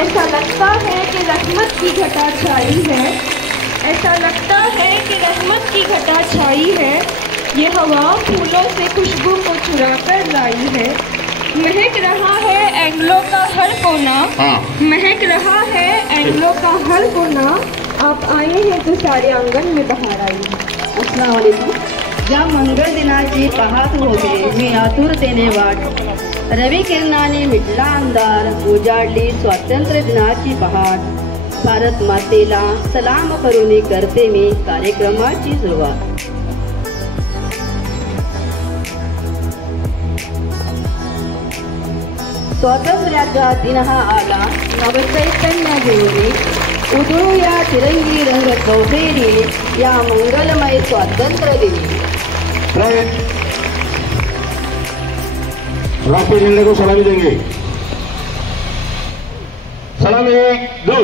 ऐसा लगता है कि रहमत की घटा छाई है, ऐसा लगता है कि रहमत की घटा छाई है। ये हवा फूलों से खुशबू को चुरा कर लाई है। महक रहा है एंग्लो का हर कोना, महक रहा है एंग्लो का हर कोना। आप आए हैं तो सारे आंगन में बहार आई है। अस्सलाम वालेकुम। ज्या मंगळ दिनाची पाहत होते मी आतुरतेने वाट, रवी किरणाने मिटला अंधार, उजाडली स्वातंत्र्य दिनाची पहाट। भारत मातेला सलाम करून करते मी कार्यक्रमाची सुरुवात। स्वातंत्र्याचा दिन हा आला नवचैतन्य घेऊन, उधळूया तिरंगी रंग चौफेरी या मंगलमय स्वातंत्र्य दिनी। राष्ट्रीय झंडे को सलामी देंगे। सलामी 1 2।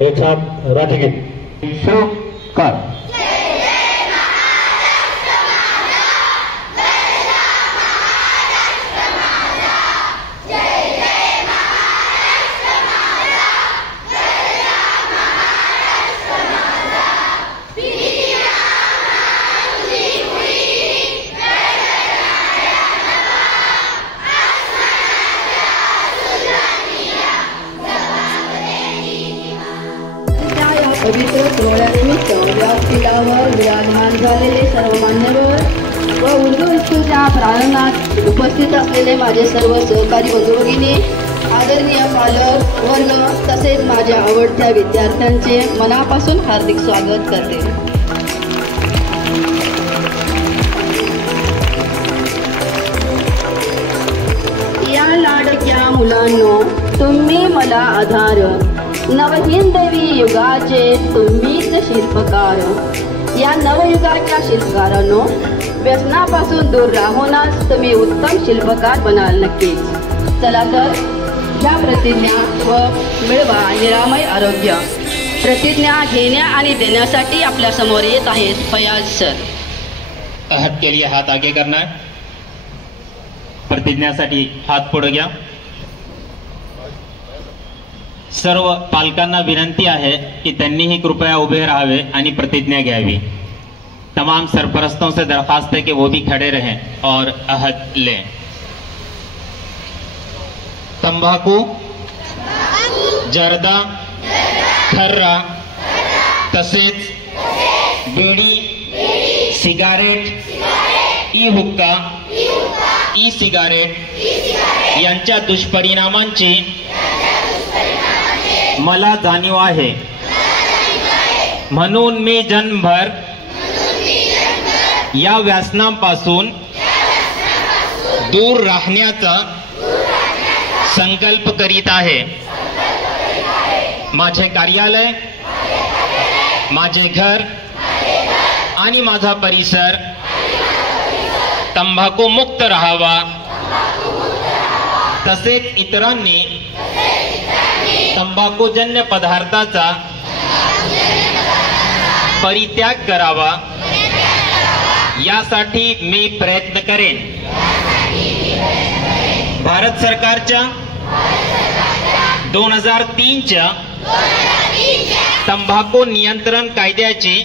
एक साथ राठी गीत शुरू कर। पवित्र सोहळ्यानिमित्त व्यासपीठावर विराजमान झालेले सर्व मान्यवर व उर्दू स्कूलच्या प्रांगणात उपस्थित असलेले माझे सर्व सहकारी बंधू भगिनी, आदरणीय पालक वर्ग तसेच माझ्या आवडत्या विद्यार्थ्यांचे मनापासून हार्दिक स्वागत करते। या लाडक्या मुलांनो, तुम्ही मला आधार, नवहिंदवी युगाचे तुम्हीच शिल्पकार। या नवयुगाच्या शिल्पकारांनो, व्यसनापासून दूर राहूनच तुम्ही उत्तम शिल्पकार बनाल नक्कीच। चला तर ह्या प्रतिज्ञा व मिळवा निरामय आरोग्य। प्रतिज्ञा घेण्या आणि देण्यासाठी आपल्या समोर येत आहेत फयाज सर। अहद के लिए हाथ आगे करना है। प्रतिज्ञासाठी हात पुढे घ्या। सर्व पालकांना विनंती आहे कि त्यांनीही कृपया उभे राहावे आणि प्रतिज्ञा घ्यावी। तमाम सरपरस्तों से दरखास्त है कि वो भी खड़े रहें और अहद लें। तंबाकू, जर्दा, खर्रा तसेच बीडी, सिगारेट, ई हुक्का, ई सिगारेट यांच्या दुष्परिणामांची मला जाणीव आहे, म्हणून मी जन्मभर या व्यसनापासून दूर राहण्याचा संकल्प करीत आहे। माझे कार्यालय, माझे घर आणि माझा परिसर तंबाखू मुक्त राहावा, तसेच इतरांनी तंबाखूजन्य पदार्थाचा परित्याग करावा यासाठी मी प्रयत्न करेन. भारत सरकारच्या 2003च्या तंबाखू नियंत्रण कायद्याची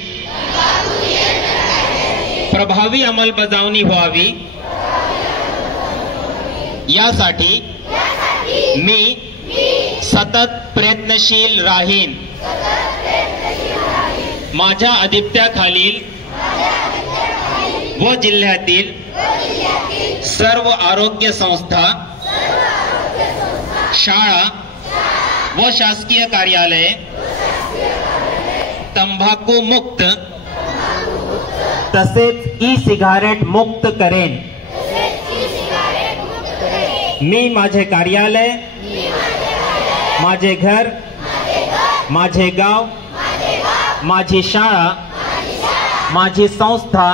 प्रभावी अंमलबजावणी व्हावी यासाठी मी सतत प्रयत्नशील राहीन. माझ्या आधिपत्याखालील व जिल्ह्यातील सर्व आरोग्य संस्था, शाळा व शासकीय कार्यालये तंबाखू मुक्त तसेच ई सिगारेट मुक्त करेन. मी माझे कार्यालय, माझे घर, माझे गाव, माझी शाळा, माझी संस्था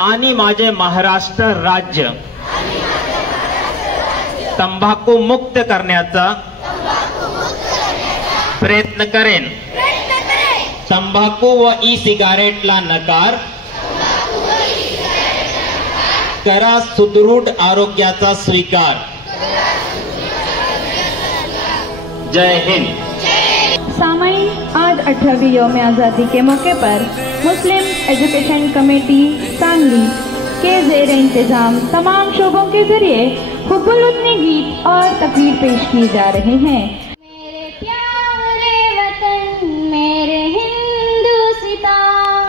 आणि माझे महाराष्ट्र राज्य तंबाखू मुक्त करण्याचा प्रयत्न करेन. तंबाखू व ई सिगारेटला नकार, करा सुदृढ आरोग्याचा स्वीकार. जय हिंद. सामाईन, आज 18वीं यौम आज़ादी के मौके पर मुस्लिम एजुकेशन कमेटी सांगली के ज़ेर इंतज़ाम तमाम शोबों के जरिए हुब्बुल वतनी गीत और तकरीर पेश की जा रहे हैं. मेरे प्यारे वतन मेरे हिंदुस्तान,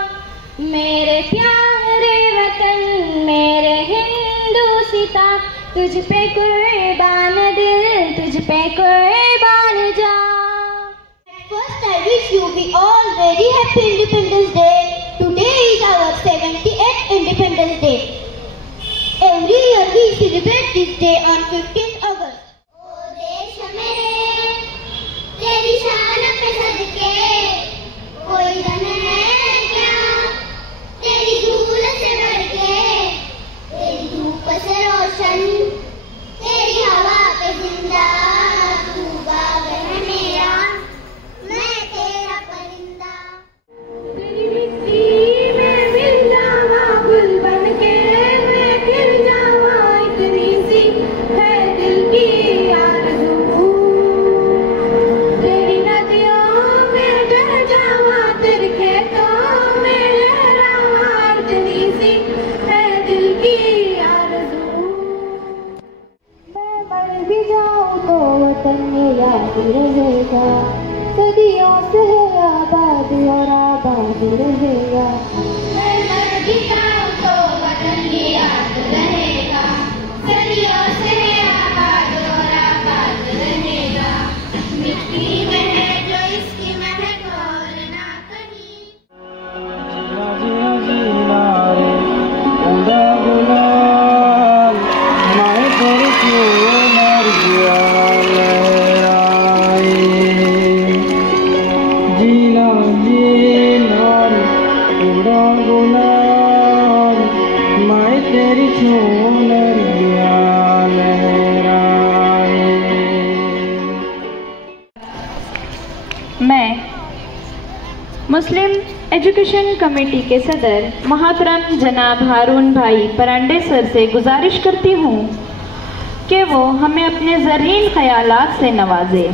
मेरे प्यारे वतन मेरे हिंदुस्तान, तुझ पे कुर्बान दिल, तुझ पे कुर्बान जान. First, I wish you be all very happy Independence Day. Today is our 78th Independence Day. Every year we celebrate this day on 15th August. ओ देश मेरे, तेरी शान पे सदके, कोई धन है क्या तेरी धूल से बढ़ के, तेरी धूप से रोशन, तेरी हवा पे जिंदा, तू बाग है मेरा, मैं तेरा परिंदा. तेरी मिट्टी में मिल जावा, गुल बन के मैं खिल जावा, इतनी सी है दिल की आरज़ू. तेरी नदियों में ढल जावा, तेरे खेतों में लहरावा, इतनी सी है दिल की आरज़ू. मैं मर भी जाऊं तो वतन में याद रहेगा, सदियों से है आबाद और आबाद रहेगा. मैं मर भी जाऊं तो वतन की याद रहेगा, सदियों से है आबाद और आबाद रहेगा. मिट्टी में है जो इसकी महक और ना कहीं. मैं मुस्लिम एजुकेशन कमेटी के सदर मोहतरम जनाब हारून भाई परांडे सर से गुजारिश करती हूँ कि वो हमें अपने ज़रीन ख्यालात से नवाजे.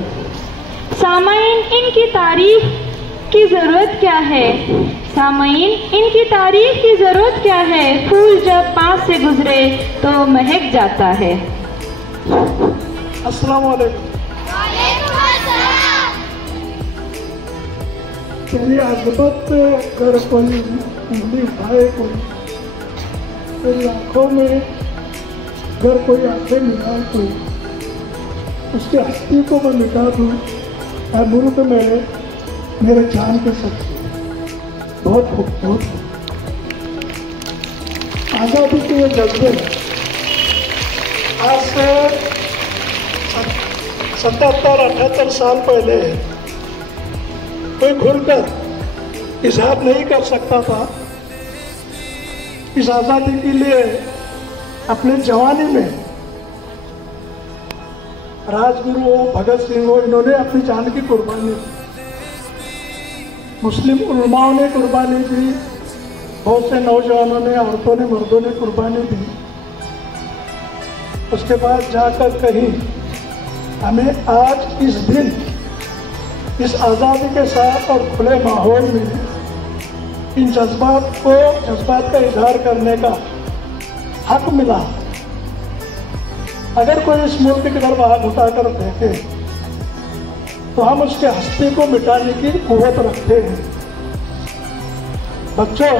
सामाईन, इनकी तारीख की ज़रूरत क्या है? सामाईन, इनकी तारीख की ज़रूरत क्या है? फूल जब पास से गुजरे तो महक जाता है. अस्सलाम वालेकुम. तेरी अजमत कर कोई उंगली उठाए, कोई तेरी आंखों में अगर कोई आंखें मिलाए, कोई उसकी हस्ती को मैं मिटा दूँ. है मुल्क मेरे जान के सच्चे बहुत खूबसूरत है. आज़ादी के ये जज्बे आज से 77-78 साल पहले कोई खुलकर इजहार नहीं कर सकता था. इस आज़ादी के लिए अपनी जवानी में राजगुरु हो, भगत सिंह हो, इन्होंने अपनी जान की कुर्बानी दी। मुस्लिम उलमाओं ने कुर्बानी दी, बहुत से नौजवानों ने, औरतों ने, मर्दों ने कुर्बानी दी। उसके बाद जाकर कहीं हमें आज इस दिन इस आज़ादी के साथ और खुले माहौल में इन जज्बात का इजहार करने का हक मिला। अगर कोई इस मुल्क की तरफ हाथ उठाकर देखे तो हम उसके हस्ती को मिटाने की कुव्वत रखते हैं। बच्चों,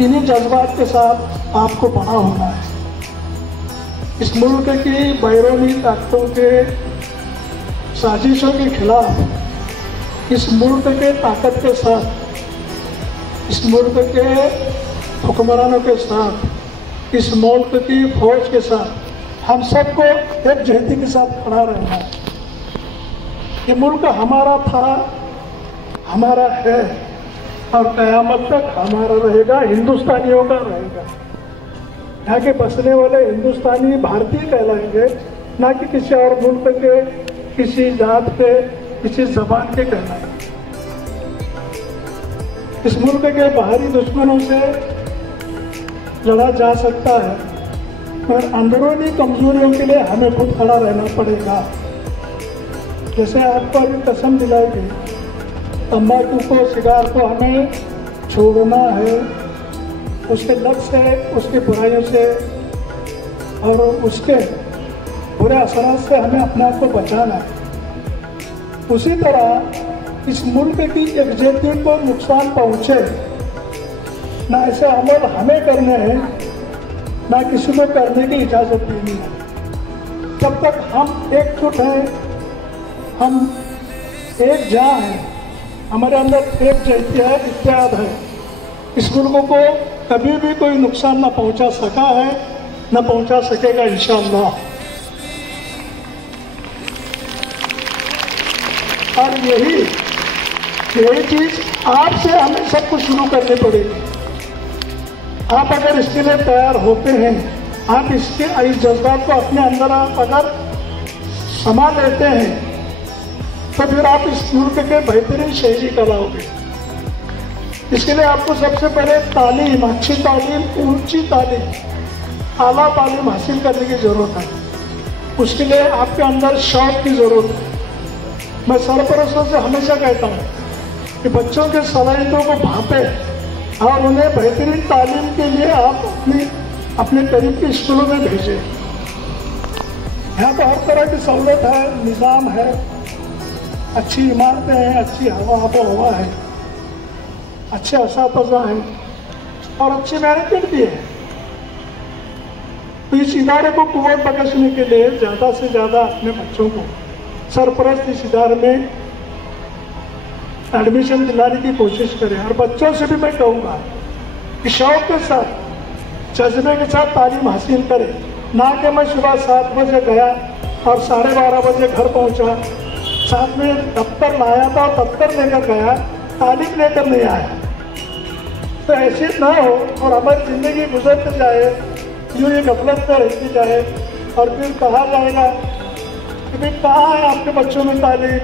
इन्हीं जज्बात के साथ आपको बड़ा होना है। इस मुल्क की बैरूनी ताकतों के साजिशों के खिलाफ, इस मुल्क के ताकत के साथ, इस मुल्क के हुक्मरानों के साथ, इस मुल्क की फौज के साथ हम सबको एकजुटता के साथ खड़ा रहना है। ये मुल्क हमारा था, हमारा है और क़यामत तक हमारा रहेगा, हिंदुस्तानियों का रहेगा। यहाँ के बसने वाले हिंदुस्तानी भारतीय कहलाएंगे, ना कि किसी और मुल्क के, किसी जात के, किसी जबान के कहलाएंगे। इस मुल्क के बाहरी दुश्मनों से लड़ा जा सकता है, पर अंदरूनी कमजोरियों के लिए हमें खुद खड़ा रहना पड़ेगा। जैसे आपको अभी कसम दिलाई गई, तंबाकू को, सिगार को हमें छोड़ना है, उसके लत से, उसकी बुराइयों से और उसके बुरे असरात से हमें अपने आप को बचाना है। उसी तरह इस मुल्क की एकजुटता को नुकसान पहुँचे, ना ऐसे अमल हमें करने हैं, ना किसी को करने की इजाज़त देनी है। जब तक हम एकजुट हैं, हम एक जान हैं, हमारे अंदर एक इत्तेहाद है, इस मुल्क को कभी भी कोई नुकसान ना पहुंचा सका है, ना पहुंचा सकेगा इंशाअल्लाह। और यही चीज आपसे हमें सब कुछ शुरू करनी पड़ेगी। आप अगर इसके लिए तैयार होते हैं, आप इस जज्बात को अपने अंदर आप अगर समा लेते हैं, तो फिर आप इस मुल्क के बेहतरीन शहरी कराओगे। इसके लिए आपको सबसे पहले तालीम, अच्छी तालीम, ऊंची तालीम, आला तालीम हासिल करने की जरूरत है। उसके लिए आपके अंदर शौक की जरूरत है। मैं सरपरस्तों से हमेशा कहता हूँ कि बच्चों के सलाहियतों को भांपे और उन्हें बेहतरीन तालीम के लिए आप अपने करीब के स्कूलों में भेजें। यहाँ पर हर तरह की सहूलत है, निज़ाम है, अच्छी इमारतें हैं, अच्छी हवा है, अच्छे असातिज़ा हैं और अच्छी मैनेजमेंट भी है। तो इस इदारे को कुव्वत बख्शने के लिए ज़्यादा से ज़्यादा अपने बच्चों को सरपरस्त इस इदारे में एडमिशन दिलाने की कोशिश करें। और बच्चों से भी मैं कहूँगा कि शौक के साथ, जज्बे के साथ तालीम हासिल करें, ना कि मैं सुबह 7 बजे गया और 12:30 बजे घर पहुँचा, साथ में दफ्तर लाया था, दफ्तर लेकर गया, तालीम लेकर नहीं आया। तो ऐसे ना हो और हमारी ज़िंदगी गुजरते जाए, यूँ ये गफलत में रहती जाए और फिर कहा जाएगा कि भाई कहाँ है आपके बच्चों में तालीम,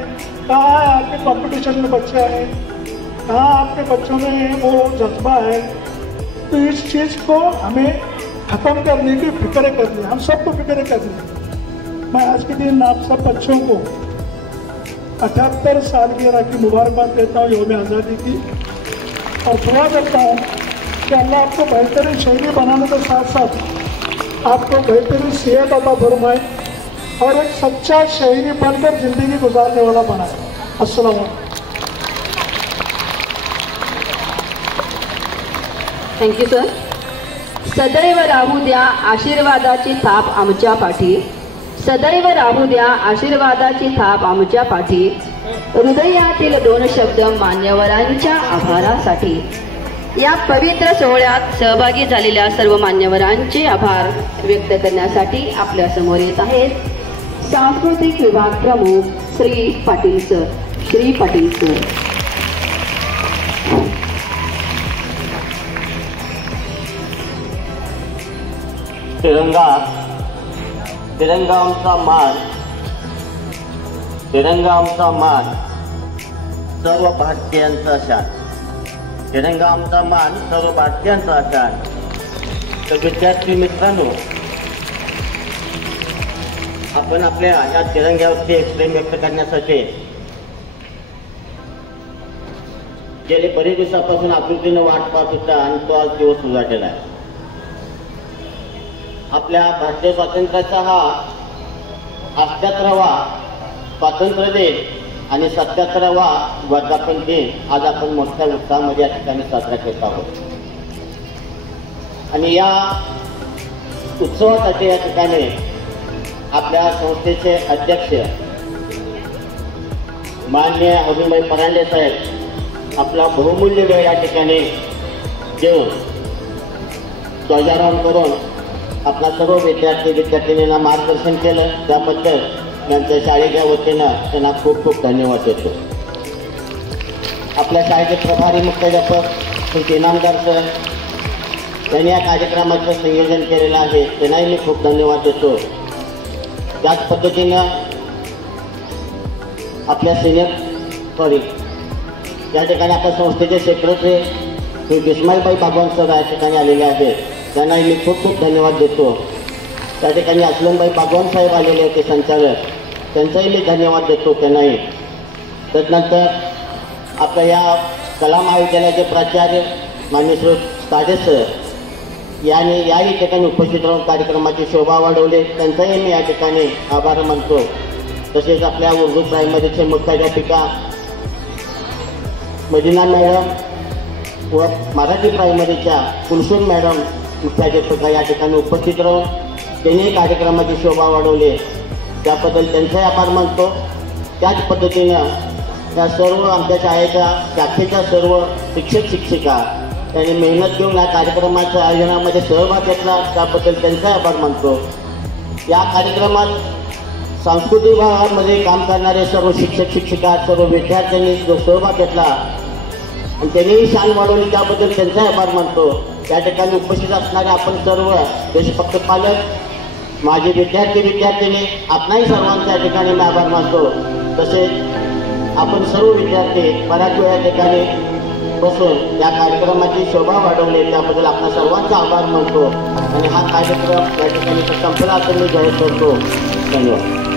कहाँ है आपके कंपटीशन में बच्चे हैं, कहाँ आपके बच्चों में वो जज्बा है। तो इस चीज़ को हमें ख़त्म करने की फिक्र करनी है, हम सबको फिक्र करनी है। मैं आज के दिन आप सब बच्चों को 78 सालगिरह की मुबारकबाद देता हूँ, यौम आज़ादी की, और दुआ करता हूँ कि अल्लाह आपको बेहतरीन शहरी बनाने के साथ साथ आपको बेहतरीन सेहत अता फरमाए और एक सच्चा शहरी बनकर ज़िंदगी गुजारने वाला बनाए। अस्सलाम वालेकुम। Thank you sir. सदैव राहू द्या आशीर्वादाची थाप आमच्या पाठी, सदैव राहू द्या आशीर्वादाची थाप आमच्या पाठी. हृदयातील 2 शब्द मान्यवरांच्या आभारासाठी. या पवित्र सोहळ्यात सहभागी झालेल्या सर्व मान्यवरांचे आभार व्यक्त करण्यासाठी आपल्या समोर येत आहेत सांस्कृतिक विभाग प्रमुख श्री पाटील सर. श्री पाटील सर. तिरंगा तिरंगा आमचा मान, तिरंगा आमचा मान, सर्व भारतीयांचा शान, तिरंगा आमचा मान, सर्व भारतीयांचा शान. तर विद्यार्थी मित्रांनो, आपण आपल्या या तिरंग्यावरती एक प्रेम व्यक्त करण्यासाठी गेले बरेच दिवसापासून आकृतीनं वाट पाहत होता आणि तो आज दिवस उजाडलेला आहे. आपल्या भारतीय स्वातंत्र्याचा हा 78वा स्वातंत्र्य दिन आणि 77वा वर्धापन दिन आज आपण मोठ्या उत्साहामध्ये या ठिकाणी साजरा करत आहोत. आणि या उत्सवासाठी या ठिकाणी आपल्या संस्थेचे अध्यक्ष माननीय अरुणभाई परांडे साहेब आपला बहुमूल्य वेळ या ठिकाणी देऊन ध्वजारोहण करून आपला सर्व विद्यार्थिनींना मार्गदर्शन केलं. त्याबद्दल त्यांच्या शाळेच्या वतीनं त्यांना खूप खूप धन्यवाद देतो. आपल्या शाळेचे प्रभारी मुख्याध्यापक श्री इनामदार सर त्यांनी या कार्यक्रमाचं संयोजन केलेलं आहे, त्यांनाही मी खूप धन्यवाद देतो. त्याच पद्धतीनं आपल्या या ठिकाणी आपल्या संस्थेचे सेक्रेटरी श्री बिस्माईलबाई बागवान सर या ठिकाणी आलेले आहेत, त्यांनाही मी खूप खूप धन्यवाद देतो. त्या ठिकाणी असलमबाई बागवान साहेब आलेले होते संचालक, त्यांचाही मी धन्यवाद देतो त्यांनाही. त्यानंतर आपल्या या कला महाविद्यालयाचे प्राचार्य माननीय श्री ताडे सर यांनी याही ठिकाणी उपस्थित राहून कार्यक्रमाची शोभा वाढवली, त्यांचाही मी या ठिकाणी आभार मानतो. तसेच आपल्या उर्दू प्रायमरीचे मुख्याध्यापिका मदिना मॅडम व मराठी प्रायमरीच्या कुलसुम मॅडम मुख्याध्यापिका या ठिकाणी उपस्थित राहून त्यांनी कार्यक्रमाची शोभा वाढवली, त्याबद्दल त्यांचाही आभार मानतो. त्याच पद्धतीनं त्या सर्व आमच्या शाळेच्या शाखेच्या सर्व शिक्षक शिक्षिका त्यांनी मेहनत घेऊन या कार्यक्रमाच्या आयोजनामध्ये सहभाग घेतला, त्याबद्दल त्यांचाही आभार मानतो. या कार्यक्रमात सांस्कृतिक विभागामध्ये काम करणारे सर्व शिक्षक शिक्षिका सर्व विद्यार्थ्यांनी जो सहभाग घेतला आणि त्यांनीही शान वाढवली, त्याबद्दल त्यांचाही आभार मानतो. या ठिकाणी उपस्थित असणारे आपण सर्व देशभक्त पालक, माझे विद्यार्थिनी आपणाही सर्वांच्या या ठिकाणी मी आभार मानतो. तसेच आपण सर्व विद्यार्थी मराठी या ठिकाणी बसून या कार्यक्रमाची शोभा वाढवली, त्याबद्दल आपल्या सर्वांचा आभार मानतो आणि हा कार्यक्रम या ठिकाणी संपला असं मी जाहीर करतो. धन्यवाद.